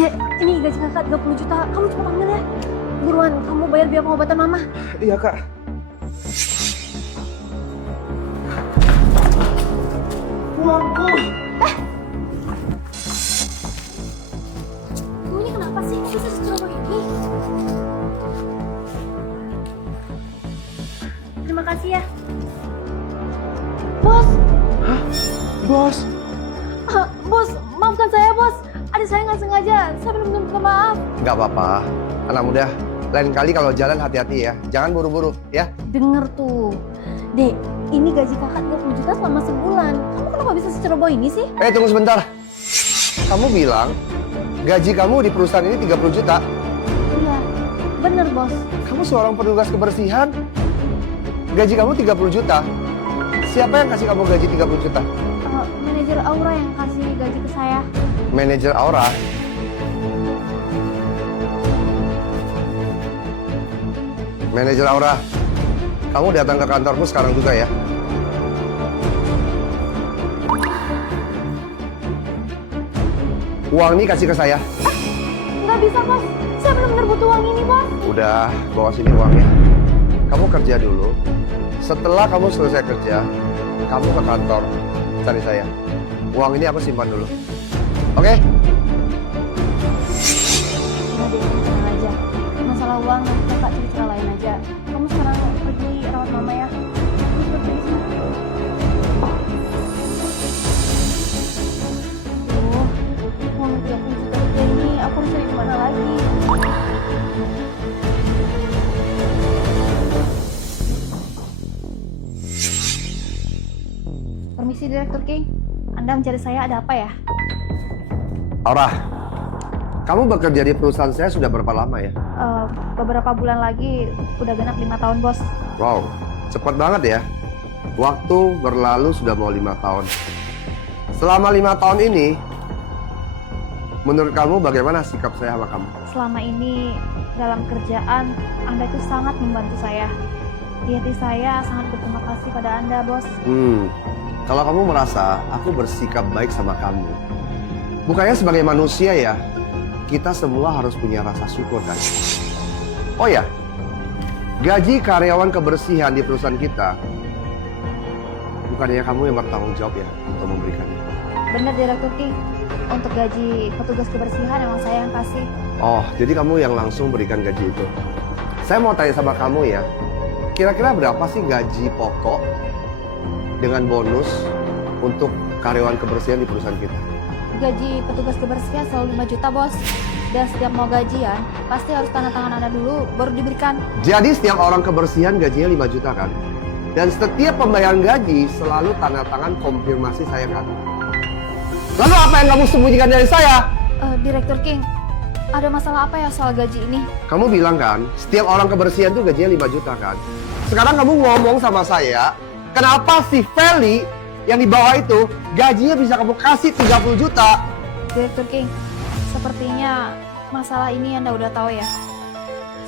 Dek, ini gaji kakak 30 juta. Kamu cepat ambil ya. Buruan, kamu bayar biaya pengobatan mama. Iya kak. Uangku. Kamu ini kenapa sih? Kok bisa seceroboh ini? Terima kasih ya. Bos! Bos. Bos, maafkan saya bos. Adik saya nggak sengaja. Saya benar-benar minta maaf. Nggak apa-apa. Anak muda. Lain kali kalau jalan hati-hati ya. Jangan buru-buru ya. Dengar tuh. Dek, ini gaji kakak 30 juta selama sebulan. Kamu kenapa bisa seceroboh ini sih? Tunggu sebentar. Kamu bilang gaji kamu di perusahaan ini 30 juta. Iya, bener bos. Kamu seorang petugas kebersihan. Gaji kamu 30 juta. Siapa yang kasih kamu gaji 30 juta? Manajer Aura yang kasih gaji ke saya. Manajer Aura. Manajer Aura, kamu datang ke kantorku sekarang juga ya. Uang ini kasih ke saya. Nggak bisa bos. Saya benar-benar butuh uang ini bos. Udah, bawa sini uangnya. Kamu kerja dulu. Setelah kamu selesai kerja, kamu ke kantor cari saya. Uang ini aku simpan dulu. Oke? Nah, Dek, tenang aja. Masalah uang nanti kakak cerita lain aja. Kamu sekarang pergi rawat mama ya. Terus pergi di sini. Uang 30 juta rupiah ini aku harus cari di mana lagi? Permisi Direktur King, Anda mencari saya ada apa ya? Aura, kamu bekerja di perusahaan saya sudah berapa lama ya? Beberapa bulan lagi, udah genap 5 tahun bos. Wow, cepat banget ya. Waktu berlalu sudah mau 5 tahun. Selama 5 tahun ini, menurut kamu bagaimana sikap saya sama kamu? Selama ini dalam kerjaan, Anda itu sangat membantu saya. Di hati saya sangat berterima kasih pada Anda bos. Kalau kamu merasa aku bersikap baik sama kamu, bukannya sebagai manusia ya, kita semua harus punya rasa syukur kan? Oh ya, gaji karyawan kebersihan di perusahaan kita, bukannya kamu yang bertanggung jawab ya untuk memberikannya? Benar Direktur King, untuk gaji petugas kebersihan emang saya yang kasih. Oh, jadi kamu yang langsung berikan gaji itu. Saya mau tanya sama kamu ya, kira-kira berapa sih gaji pokok dengan bonus untuk karyawan kebersihan di perusahaan kita? Gaji petugas kebersihan selalu 5 juta bos. Dan setiap mau gajian, pasti harus tanda tangan Anda dulu, baru diberikan. Jadi setiap orang kebersihan gajinya 5 juta kan? Dan setiap pembayaran gaji selalu tanda tangan konfirmasi saya kan? Lalu apa yang kamu sembunyikan dari saya? Direktur King, ada masalah apa ya soal gaji ini? Kamu bilang kan, setiap orang kebersihan tuh gajinya 5 juta kan? Sekarang kamu ngomong sama saya, kenapa si Feli yang di bawah itu gajinya bisa kamu kasih 30 juta? Direktur King, sepertinya masalah ini Anda udah tahu ya.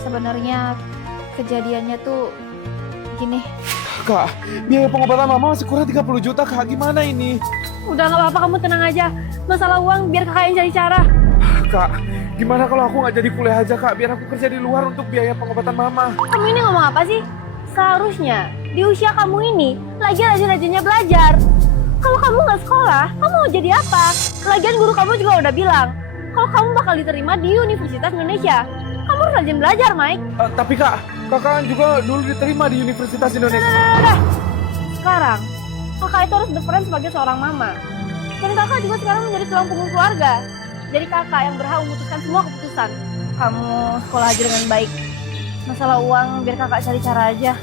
Sebenarnya kejadiannya tuh gini. Kak, biaya pengobatan mama masih kurang 30 juta kak, gimana ini? Udah nggak apa-apa, kamu tenang aja. Masalah uang biar kakak yang cari cara. Kak, gimana kalau aku nggak jadi kuliah aja kak, biar aku kerja di luar untuk biaya pengobatan mama. Kamu ini ngomong apa sih? Seharusnya di usia kamu ini lagi rajin-rajinnya belajar. Kalau kamu nggak sekolah, kamu mau jadi apa? Lagian guru kamu juga udah bilang, kalau kamu bakal diterima di Universitas Indonesia. Kamu harus rajin belajar, Mike. Tapi kak, kakak kan juga dulu diterima di Universitas Indonesia. Udah. Sekarang, kakak itu harus berperan sebagai seorang mama. Dan kakak juga sekarang menjadi tulang punggung keluarga. Jadi kakak yang berhak memutuskan semua keputusan. Kamu sekolah aja dengan baik. Masalah uang biar kakak cari cara aja.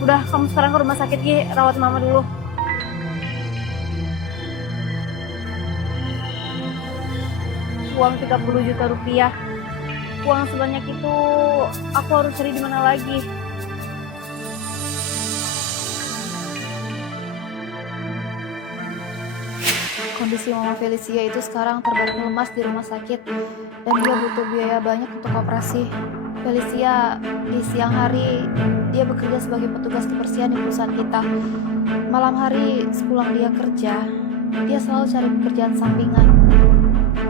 Udah, kamu sekarang ke rumah sakit Gi, rawat mama dulu. Uang 30 juta rupiah. Uang sebanyak itu aku harus cari di mana lagi? Kondisi Mama Felicia itu sekarang terbaring lemas di rumah sakit dan dia butuh biaya banyak untuk operasi. Felicia di siang hari dia bekerja sebagai petugas kebersihan di perusahaan kita. Malam hari sepulang dia kerja, dia selalu cari pekerjaan sampingan.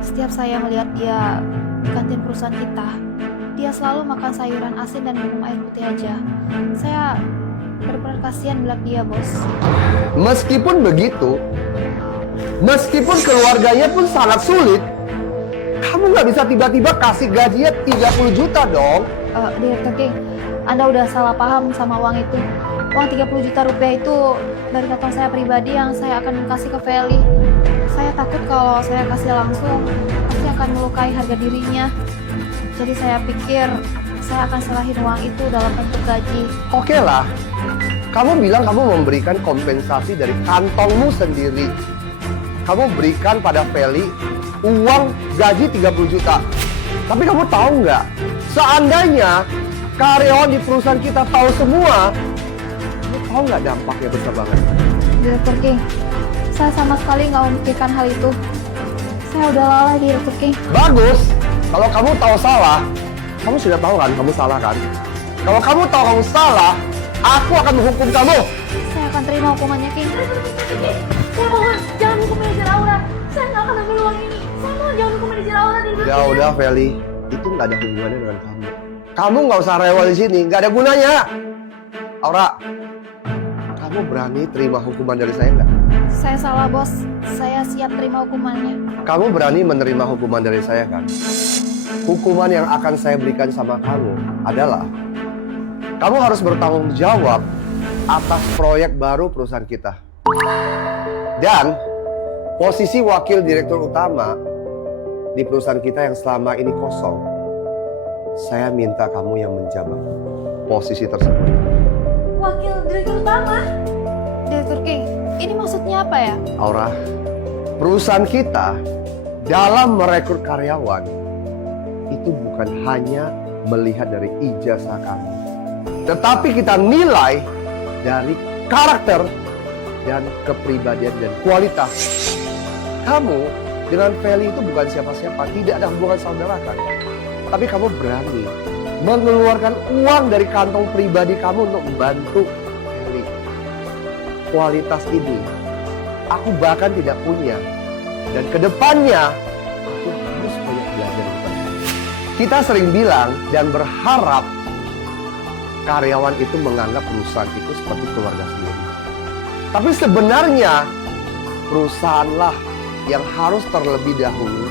Setiap Setiap saya melihat dia di kantin perusahaan kita, dia selalu makan sayuran asin dan minum air putih aja. Saya benar-benar kasihan melihat dia, Bos. Meskipun begitu, meskipun keluarganya pun sangat sulit, kamu nggak bisa tiba-tiba kasih gajinya 30 juta dong. Direktur King, Anda udah salah paham sama uang itu. Uang 30 juta rupiah itu dari kantong saya pribadi yang saya akan kasih ke Feli. Saya takut kalau saya kasih langsung, pasti akan melukai harga dirinya. Jadi saya pikir saya akan serahin uang itu dalam bentuk gaji. Oke lah, kamu bilang kamu memberikan kompensasi dari kantongmu sendiri. Kamu berikan pada Feli uang gaji 30 juta. Tapi kamu tahu nggak, seandainya karyawan di perusahaan kita tahu semua, kamu tahu nggak dampaknya besar banget? Direktur King, saya sama sekali nggak memikirkan hal itu. Saya udah lalai, Direktur King. Bagus, kalau kamu tahu salah, kamu sudah tahu kan kamu salah kan? Kalau kamu tahu kamu salah, aku akan menghukum kamu. Saya akan terima hukumannya, King. Saya mohon, jangan hukum manajer Aura. Saya nggak akan ambil uang ini. Saya mohon jangan hukum manajer Aura. Udah Feli, itu nggak ada hubungannya dengan kamu. Kamu nggak usah rewel di sini, nggak ada gunanya. Aura, kamu berani terima hukuman dari saya nggak? Saya salah, Bos. Saya siap terima hukumannya. Kamu berani menerima hukuman dari saya kan? Hukuman yang akan saya berikan sama kamu adalah kamu harus bertanggung jawab atas proyek baru perusahaan kita. Dan posisi wakil direktur utama di perusahaan kita yang selama ini kosong, saya minta kamu yang menjabat posisi tersebut. Wakil direktur utama. Direktur King, ini maksudnya apa ya? Aura, perusahaan kita dalam merekrut karyawan itu bukan hanya melihat dari ijazah kamu, tetapi kita nilai dari karakter dan kepribadian dan kualitas. Kamu dengan Feli itu bukan siapa-siapa, tidak ada hubungan saudara kan? Tapi kamu berani mengeluarkan uang dari kantong pribadi kamu untuk membantu Feli. Kualitas ini aku bahkan tidak punya, dan kedepannya aku harus banyak belajar. Kita sering bilang dan berharap karyawan itu menganggap perusahaan itu seperti keluarga sendiri. Tapi sebenarnya perusahaanlah yang harus terlebih dahulu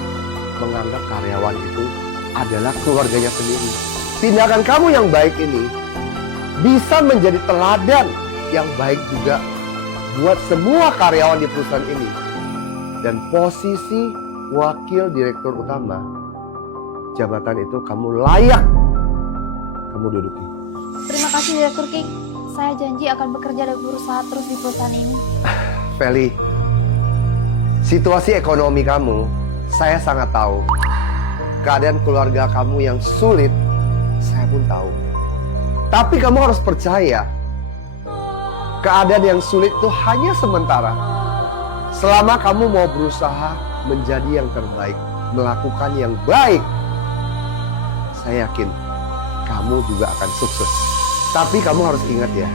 menganggap karyawan itu adalah keluarganya sendiri. Tindakan kamu yang baik ini bisa menjadi teladan yang baik juga buat semua karyawan di perusahaan ini. Dan posisi wakil direktur utama, jabatan itu kamu layak kamu duduki. Terima kasih, Direktur King. Saya janji akan bekerja dan berusaha terus di perusahaan ini. Feli, situasi ekonomi kamu, saya sangat tahu. Keadaan keluarga kamu yang sulit, saya pun tahu. Tapi kamu harus percaya, keadaan yang sulit itu hanya sementara. Selama kamu mau berusaha menjadi yang terbaik, melakukan yang baik, saya yakin kamu juga akan sukses. Tapi kamu harus ingat ya,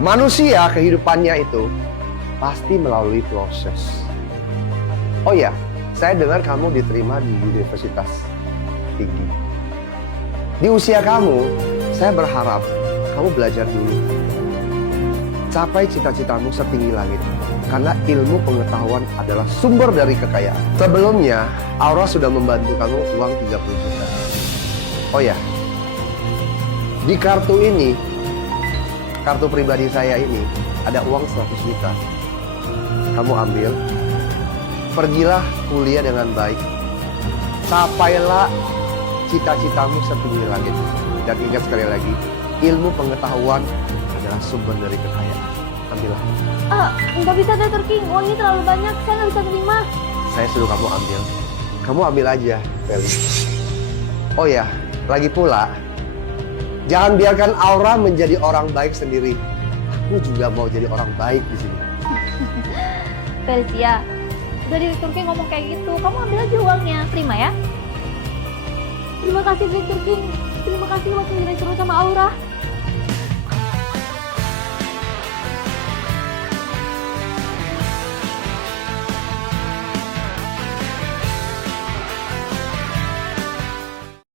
manusia kehidupannya itu pasti melalui proses. Oh ya, saya dengar kamu diterima di universitas tinggi. Di usia kamu, saya berharap kamu belajar dulu. Capai cita-citamu setinggi langit. Karena ilmu pengetahuan adalah sumber dari kekayaan. Sebelumnya, Aura sudah membantu kamu uang 30 juta. Oh ya, di kartu ini, kartu pribadi saya ini, ada uang 100 juta. Kamu ambil, pergilah kuliah dengan baik. Capailah cita-citamu setinggi langit. Dan ingat sekali lagi, ilmu pengetahuan adalah sumber dari kekayaan. Ambillah. Nggak bisa, Direktur King. Uang ini terlalu banyak. Saya nggak bisa terima. Saya suruh kamu ambil. Kamu ambil aja, Feli. Oh ya, lagi pula, jangan biarkan Aura menjadi orang baik sendiri. Aku juga mau jadi orang baik di sini. Felicia, udah Direktur King ngomong kayak gitu. Kamu ambil aja uangnya. Terima ya. Terima kasih, Direktur King. Terima kasih waktu direktur sama Aura.